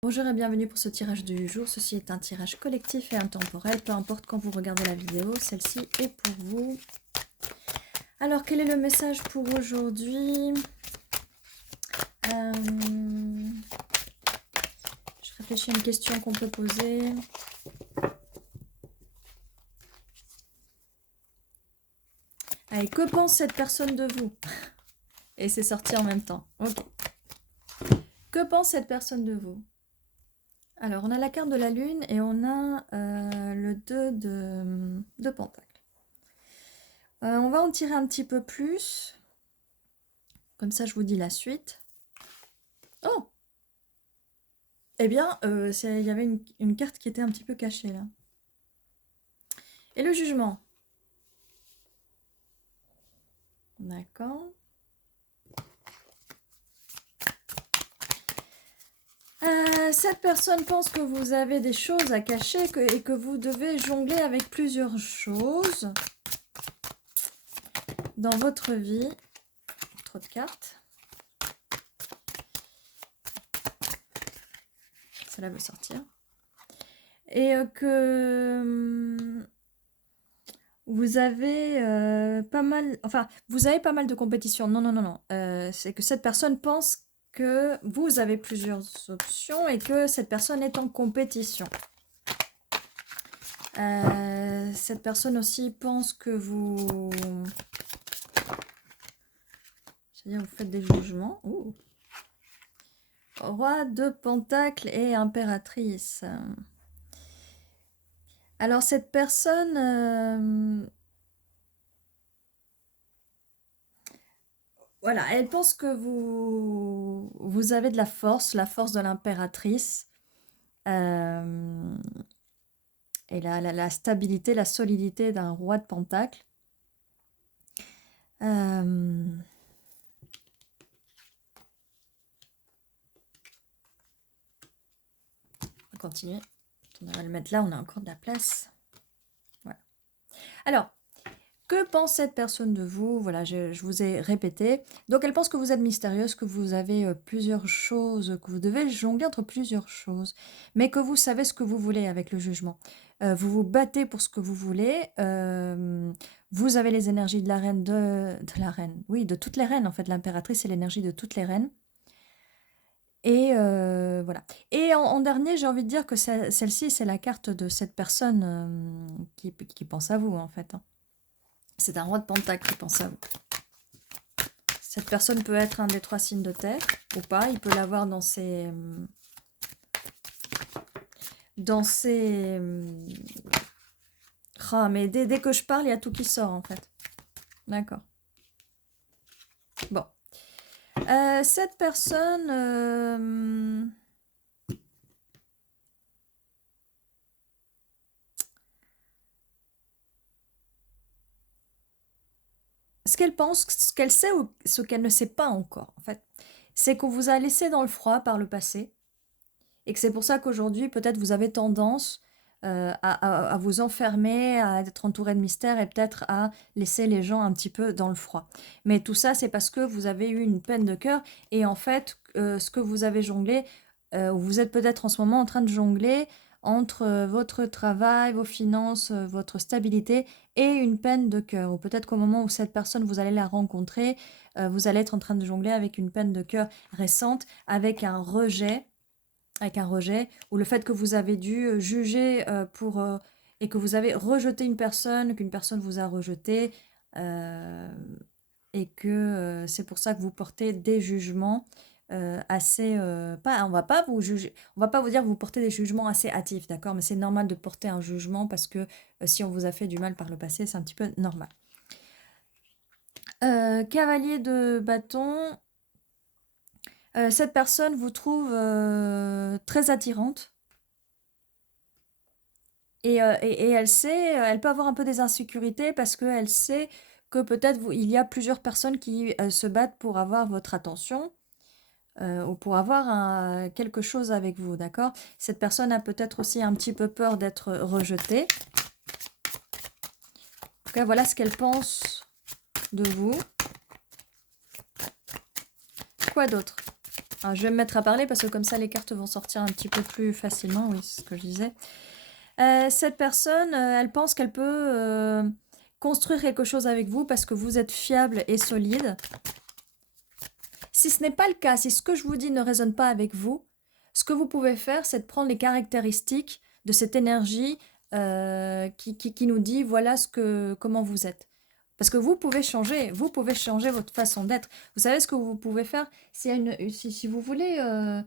Bonjour et bienvenue pour ce tirage du jour. Ceci est un tirage collectif et intemporel. Peu importe quand vous regardez la vidéo, celle-ci est pour vous. Alors, quel est le message pour aujourd'hui? Je réfléchis à une question qu'on peut poser. Allez, que pense cette personne de vous? Et c'est sorti en même temps. Ok. Que pense cette personne de vous? Alors, on a la carte de la lune et on a le 2 de pentacle. On va en tirer un petit peu plus. Comme ça, je vous dis la suite. Oh! Eh bien, il y avait une carte qui était un petit peu cachée, là. Et le jugement. D'accord. Cette personne pense que vous avez des choses à cacher et que vous devez jongler avec plusieurs choses dans votre vie. Trop de cartes. Celle-là veut sortir. Et que vous avez pas mal... Enfin, vous avez pas mal de compétition. Non, non, non, non. C'est que cette personne pense que vous avez plusieurs options et que cette personne est en compétition. Cette personne aussi pense que vous... C'est-à-dire vous faites des jugements. Ouh. Roi de Pentacle et impératrice. Alors cette personne... voilà, elle pense que vous avez de la force de l'impératrice. Et la stabilité, la solidité d'un roi de Pentacle. On va continuer. On va le mettre là, on a encore de la place. Voilà. Alors, que pense cette personne de vous? Voilà, je vous ai répété. Donc, elle pense que vous êtes mystérieuse, que vous avez plusieurs choses, que vous devez jongler entre plusieurs choses, mais que vous savez ce que vous voulez avec le jugement. Vous vous battez pour ce que vous voulez. Vous avez les énergies de la reine, de la reine, oui, de toutes les reines, en fait. L'impératrice, c'est l'énergie de toutes les reines. Et voilà. Et en dernier, j'ai envie de dire que celle-ci, c'est la carte de cette personne qui pense à vous, en fait. Hein. C'est un roi de Pentacle qui pense à vous. Cette personne peut être un des 3 signes de terre ou pas. Il peut l'avoir dans ses... Oh, mais dès que je parle, il y a tout qui sort, en fait. D'accord. Bon. Cette personne... ce qu'elle pense, ce qu'elle sait ou ce qu'elle ne sait pas encore, en fait, c'est qu'on vous a laissé dans le froid par le passé et que c'est pour ça qu'aujourd'hui, peut-être vous avez tendance à vous enfermer, à être entouré de mystères et peut-être à laisser les gens un petit peu dans le froid. Mais tout ça, c'est parce que vous avez eu une peine de cœur et en fait, ce que vous avez jonglé, vous êtes peut-être en ce moment en train de jongler entre votre travail, vos finances, votre stabilité et une peine de cœur. Ou peut-être qu'au moment où cette personne, vous allez la rencontrer, vous allez être en train de jongler avec une peine de cœur récente, avec un rejet, ou le fait que vous avez dû juger et que vous avez rejeté une personne, qu'une personne vous a rejeté, et que c'est pour ça que vous portez des jugements assez... pas, on va pas vous juger, on va pas vous dire que vous portez des jugements assez hâtifs, d'accord? Mais c'est normal de porter un jugement parce que si on vous a fait du mal par le passé, c'est un petit peu normal. Cavalier de bâton, cette personne vous trouve très attirante. Et elle sait, elle peut avoir un peu des insécurités parce qu'elle sait que peut-être il y a plusieurs personnes qui se battent pour avoir votre attention ou pour avoir quelque chose avec vous, d'accord? Cette personne a peut-être aussi un petit peu peur d'être rejetée. En tout cas, voilà ce qu'elle pense de vous. Quoi d'autre? Alors, je vais me mettre à parler parce que comme ça, les cartes vont sortir un petit peu plus facilement. Oui, c'est ce que je disais. Cette personne, elle pense qu'elle peut construire quelque chose avec vous parce que vous êtes fiable et solide. Si ce n'est pas le cas, si ce que je vous dis ne résonne pas avec vous, ce que vous pouvez faire, c'est de prendre les caractéristiques de cette énergie qui nous dit voilà comment vous êtes. Parce que vous pouvez changer votre façon d'être. Vous savez ce que vous pouvez faire si vous voulez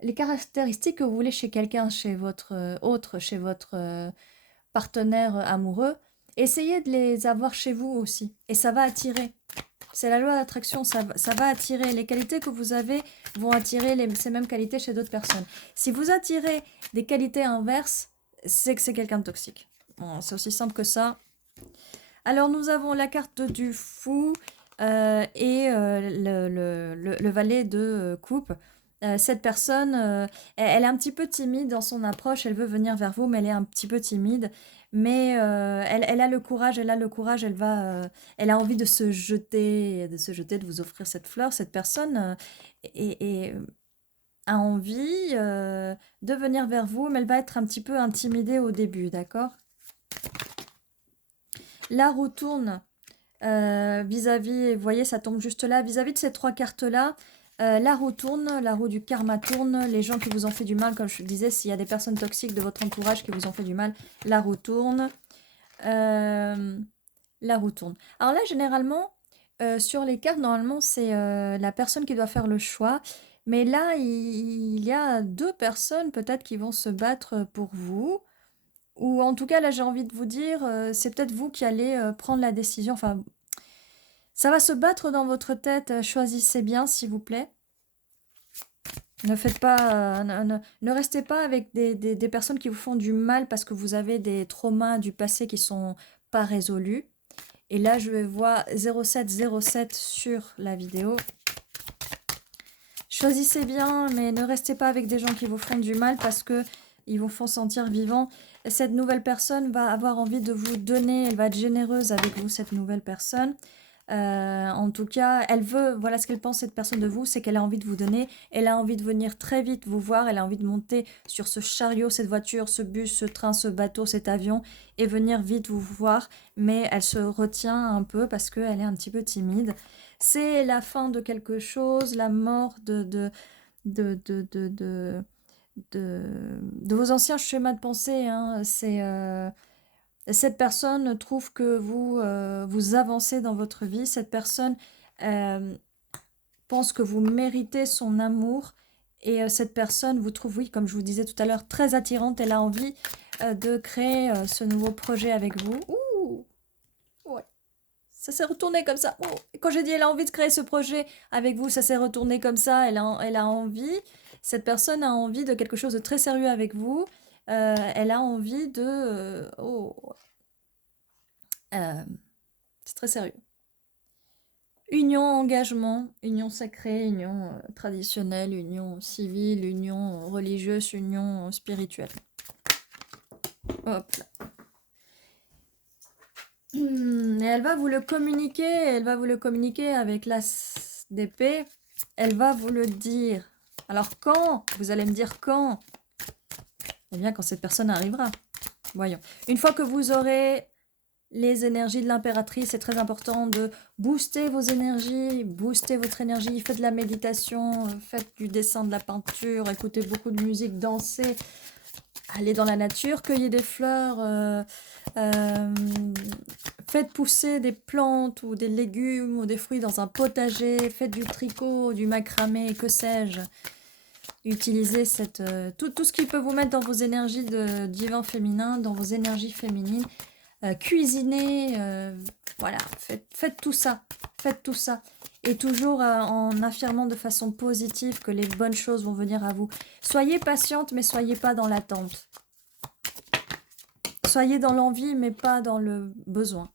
les caractéristiques que vous voulez chez quelqu'un, chez votre chez votre partenaire amoureux, essayez de les avoir chez vous aussi. Et ça va attirer. C'est la loi d'attraction, ça va attirer. Les qualités que vous avez vont attirer ces mêmes qualités chez d'autres personnes. Si vous attirez des qualités inverses, c'est que c'est quelqu'un de toxique. Bon, c'est aussi simple que ça. Alors nous avons la carte du fou et le valet de coupe. Cette personne, elle est un petit peu timide dans son approche, elle veut venir vers vous, mais elle est un petit peu timide. Mais elle a le courage, elle a envie de se jeter, de vous offrir cette fleur. Cette personne a envie de venir vers vous, mais elle va être un petit peu intimidée au début, d'accord? La roue tourne vis-à-vis, vous voyez, ça tombe juste là, vis-à-vis de ces trois cartes-là. La roue tourne, la roue du karma tourne, les gens qui vous ont fait du mal, comme je disais, s'il y a des personnes toxiques de votre entourage qui vous ont fait du mal, la roue tourne. La roue tourne. Alors là, généralement, sur les cartes, normalement, c'est la personne qui doit faire le choix. Mais là, il y a deux personnes peut-être qui vont se battre pour vous. Ou en tout cas, là, j'ai envie de vous dire, c'est peut-être vous qui allez prendre la décision. Enfin, ça va se battre dans votre tête. Choisissez bien, s'il vous plaît. Ne faites pas, ne restez pas avec des personnes qui vous font du mal parce que vous avez des traumas du passé qui sont pas résolus. Et là, je vais voir 0707 sur la vidéo. Choisissez bien, mais ne restez pas avec des gens qui vous font du mal parce que ils vous font sentir vivant. Cette nouvelle personne va avoir envie de vous donner, elle va être généreuse avec vous, cette nouvelle personne. En tout cas, elle veut, voilà ce qu'elle pense, cette personne de vous, c'est qu'elle a envie de vous donner, elle a envie de venir très vite vous voir, elle a envie de monter sur ce chariot, cette voiture, ce bus, ce train, ce bateau, cet avion, et venir vite vous voir, mais elle se retient un peu parce qu'elle est un petit peu timide. C'est la fin de quelque chose, la mort de, de vos anciens schémas de pensée, hein. Cette personne trouve que vous avancez dans votre vie. Cette personne pense que vous méritez son amour. Et cette personne vous trouve, oui, comme je vous disais tout à l'heure, très attirante. Elle a envie de créer ce nouveau projet avec vous. Ouh, ouais. Ça s'est retourné comme ça. Oh. Et quand j'ai dit elle a envie de créer ce projet avec vous, ça s'est retourné comme ça. Elle a envie. Cette personne a envie de quelque chose de très sérieux avec vous. Elle a envie de... c'est très sérieux. Union, engagement, union sacrée, union traditionnelle, union civile, union religieuse, union spirituelle. Hop là. Et elle va vous le communiquer avec l'as d'épée. Elle va vous le dire. Alors quand? Vous allez me dire quand? Eh bien quand cette personne arrivera. Voyons. Une fois que vous aurez les énergies de l'impératrice, c'est très important de booster vos énergies, booster votre énergie, faites de la méditation, faites du dessin, de la peinture, écoutez beaucoup de musique, dansez, allez dans la nature, cueillez des fleurs, faites pousser des plantes ou des légumes ou des fruits dans un potager, faites du tricot, du macramé, que sais-je. Utilisez tout ce qui peut vous mettre dans vos énergies de divin féminin, dans vos énergies féminines. Cuisinez, voilà, faites tout ça. Faites tout ça. Et toujours en affirmant de façon positive que les bonnes choses vont venir à vous. Soyez patiente, mais soyez pas dans l'attente. Soyez dans l'envie, mais pas dans le besoin.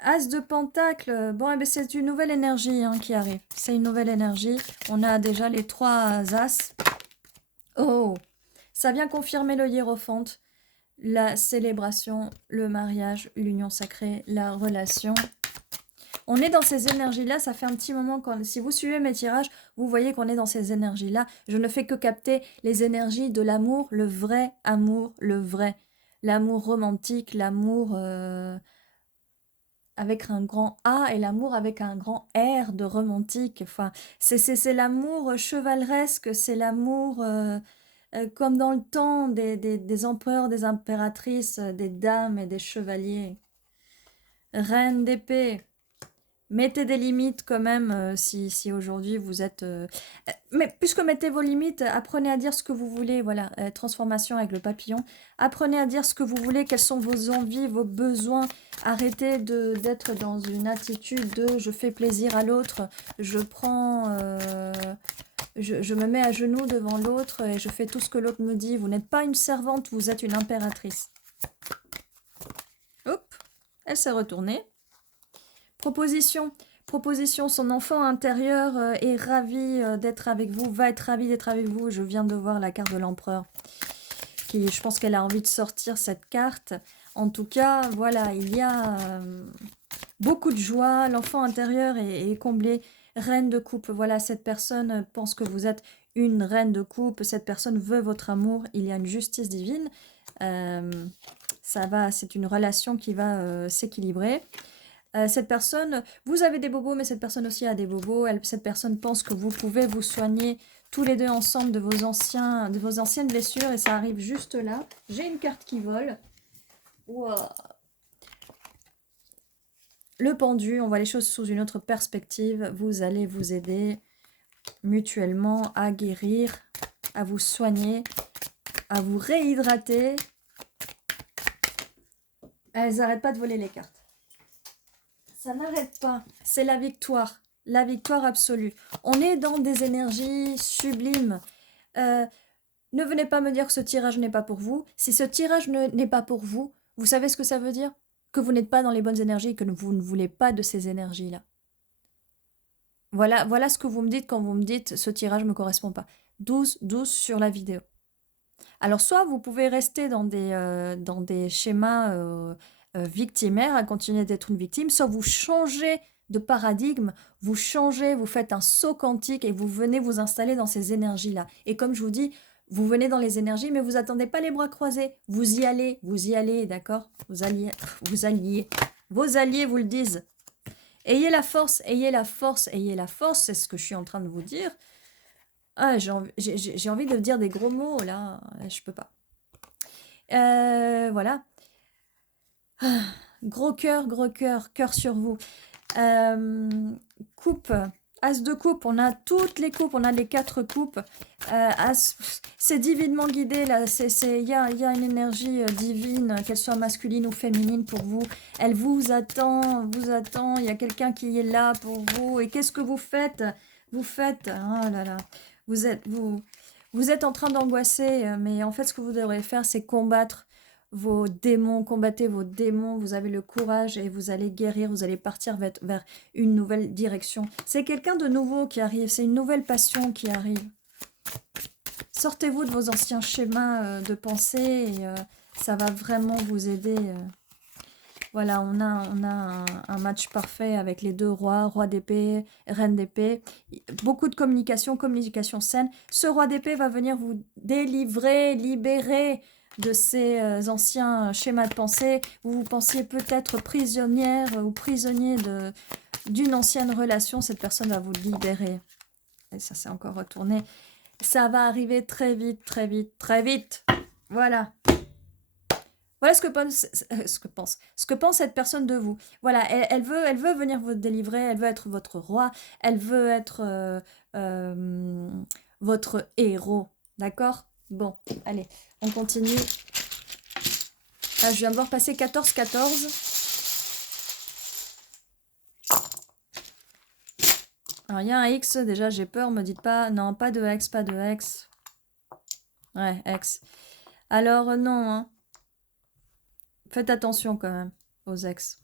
As de Pentacle, bon, eh bien, c'est une nouvelle énergie qui arrive. C'est une nouvelle énergie. On a déjà les 3 As. Oh, ça vient confirmer le hiérophante, la célébration, le mariage, l'union sacrée, la relation. On est dans ces énergies-là, ça fait un petit moment, si vous suivez mes tirages, vous voyez qu'on est dans ces énergies-là. Je ne fais que capter les énergies de l'amour, le vrai amour, le vrai. L'amour romantique, l'amour avec un grand A et l'amour avec un grand R de romantique. Enfin, c'est l'amour chevaleresque, c'est l'amour comme dans le temps des empereurs, des impératrices, des dames et des chevaliers. Reine d'épée. Mettez des limites quand même si aujourd'hui vous êtes... mais puisque mettez vos limites, apprenez à dire ce que vous voulez. Voilà, transformation avec le papillon. Apprenez à dire ce que vous voulez, quelles sont vos envies, vos besoins. Arrêtez d'être dans une attitude de je fais plaisir à l'autre, je prends... je me mets à genoux devant l'autre et je fais tout ce que l'autre me dit. Vous n'êtes pas une servante, vous êtes une impératrice. Hop, elle s'est retournée. Proposition. Proposition, son enfant intérieur est ravi d'être avec vous, va être ravi d'être avec vous. Je viens de voir la carte de l'empereur. Je pense qu'elle a envie de sortir cette carte. En tout cas, voilà, il y a beaucoup de joie. L'enfant intérieur est comblé. Reine de coupe, voilà, cette personne pense que vous êtes une reine de coupe. Cette personne veut votre amour. Il y a une justice divine. C'est une relation qui va s'équilibrer. Cette personne, vous avez des bobos, mais cette personne aussi a des bobos. Cette personne pense que vous pouvez vous soigner tous les deux ensemble de vos anciennes blessures, et ça arrive juste là. J'ai une carte qui vole. Wow. Le pendu, on voit les choses sous une autre perspective. Vous allez vous aider mutuellement à guérir, à vous soigner, à vous réhydrater. Elles n'arrêtent pas de voler les cartes. Ça n'arrête pas. C'est la victoire. La victoire absolue. On est dans des énergies sublimes. Ne venez pas me dire que ce tirage n'est pas pour vous. Si ce tirage n'est pas pour vous, vous savez ce que ça veut dire? Que vous n'êtes pas dans les bonnes énergies et que vous ne voulez pas de ces énergies-là. Voilà ce que vous me dites quand vous me dites ce tirage ne me correspond pas. 12 sur la vidéo. Alors soit vous pouvez rester dans des schémas victimaires, à continuer d'être une victime, soit vous changez de paradigme, vous changez, vous faites un saut quantique et vous venez vous installer dans ces énergies-là. Et comme je vous dis, vous venez dans les énergies, mais vous attendez pas les bras croisés. Vous y allez, d'accord? Vos alliés vous le disent. Ayez la force, ayez la force, ayez la force, c'est ce que je suis en train de vous dire. Ah, j'ai envie de dire des gros mots, là, je peux pas. Voilà. Ah, gros cœur, cœur sur vous. Coupe, as de coupe, on a toutes les coupes, on a les 4 coupes. C'est divinement guidé, là, il y a une énergie divine, qu'elle soit masculine ou féminine pour vous. Elle vous attend, il y a quelqu'un qui est là pour vous. Et qu'est-ce que vous faites? Vous faites, oh là là, vous êtes en train d'angoisser, mais en fait, ce que vous devrez faire, c'est combattre vos démons, combattez vos démons, vous avez le courage et vous allez guérir, vous allez partir vers une nouvelle direction. C'est quelqu'un de nouveau qui arrive, c'est une nouvelle passion qui arrive. Sortez-vous de vos anciens schémas de pensée et ça va vraiment vous aider. Voilà, on a un match parfait avec les deux rois, roi d'épée, reine d'épée. Beaucoup de communication saine. Ce roi d'épée va venir vous délivrer, libérer de ces anciens schémas de pensée. Vous pensiez peut-être prisonnière ou prisonnier d'une ancienne relation. Cette personne va vous libérer. Et ça s'est encore retourné. Ça va arriver très vite, très vite, très vite. Voilà. Voilà ce que pense cette personne de vous. Voilà, elle veut venir vous délivrer, elle veut être votre roi, elle veut être votre héros. D'accord? Bon, allez, on continue. Ah, je viens de voir passer 14-14. Alors, il y a un X, déjà, j'ai peur, me dites pas... Non, pas de X, pas de X. Ouais, X. Alors, non, hein. Faites attention quand même aux ex.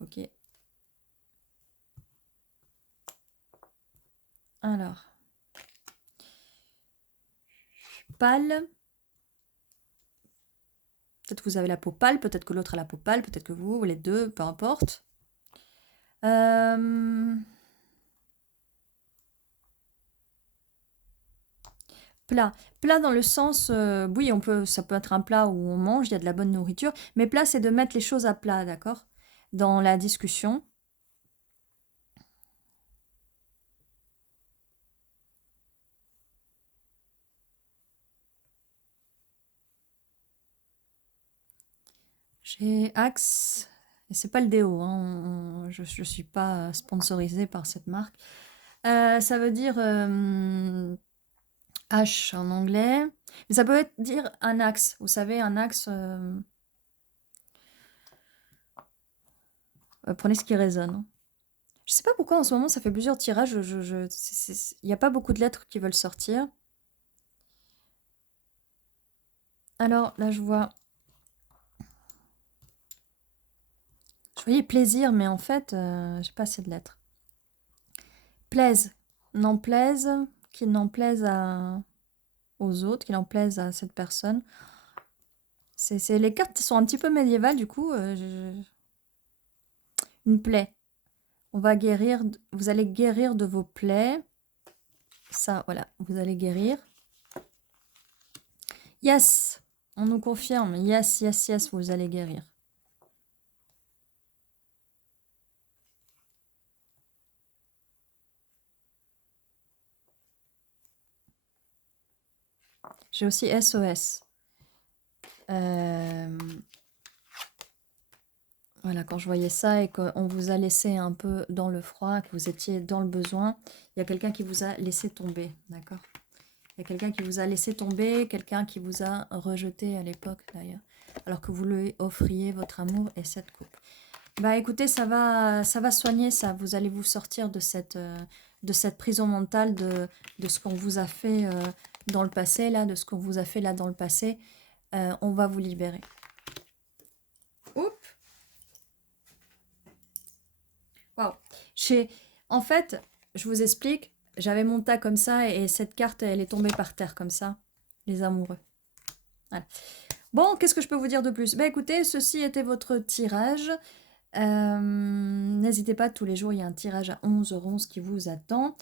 Ok. Alors. Pâle. Peut-être que vous avez la peau pâle, peut-être que l'autre a la peau pâle, peut-être que vous, les deux, peu importe. Plat. Plat dans le sens, oui, ça peut être un plat où on mange, il y a de la bonne nourriture, mais plat, c'est de mettre les choses à plat, d'accord? Dans la discussion. J'ai Axe, et c'est pas le déo, hein, je ne suis pas sponsorisée par cette marque. Ça veut dire H en anglais, mais ça peut être dire un axe, vous savez, un axe, prenez ce qui résonne, hein. Je sais pas pourquoi en ce moment ça fait plusieurs tirages, il n'y a pas beaucoup de lettres qui veulent sortir. Alors là je voyais plaisir, mais en fait j'ai pas assez de lettres. Plaise, n'en plaise, qu'il n'en plaise aux autres, qu'il en plaise à cette personne. Les cartes sont un petit peu médiévales du coup. Une plaie. On va guérir, vous allez guérir de vos plaies. Ça, voilà, vous allez guérir. Yes, on nous confirme. Yes, yes, yes, vous allez guérir. J'ai aussi SOS. Voilà, quand je voyais ça et qu'on vous a laissé un peu dans le froid, que vous étiez dans le besoin, il y a quelqu'un qui vous a laissé tomber, d'accord? Il y a quelqu'un qui vous a laissé tomber, quelqu'un qui vous a rejeté à l'époque d'ailleurs, alors que vous lui offriez votre amour et cette coupe. Bah écoutez, ça va soigner ça. Vous allez vous sortir de cette prison mentale, de ce qu'on vous a fait dans le passé, là, de ce qu'on vous a fait là dans le passé. On va vous libérer. Oups. Waouh. En fait, je vous explique, j'avais mon tas comme ça et cette carte, elle est tombée par terre comme ça. Les amoureux. Voilà. Bon, qu'est-ce que je peux vous dire de plus? Bah écoutez, ceci était votre tirage. N'hésitez pas, tous les jours, il y a un tirage à 11 € qui vous attend.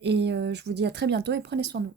Et je vous dis à très bientôt et prenez soin de vous.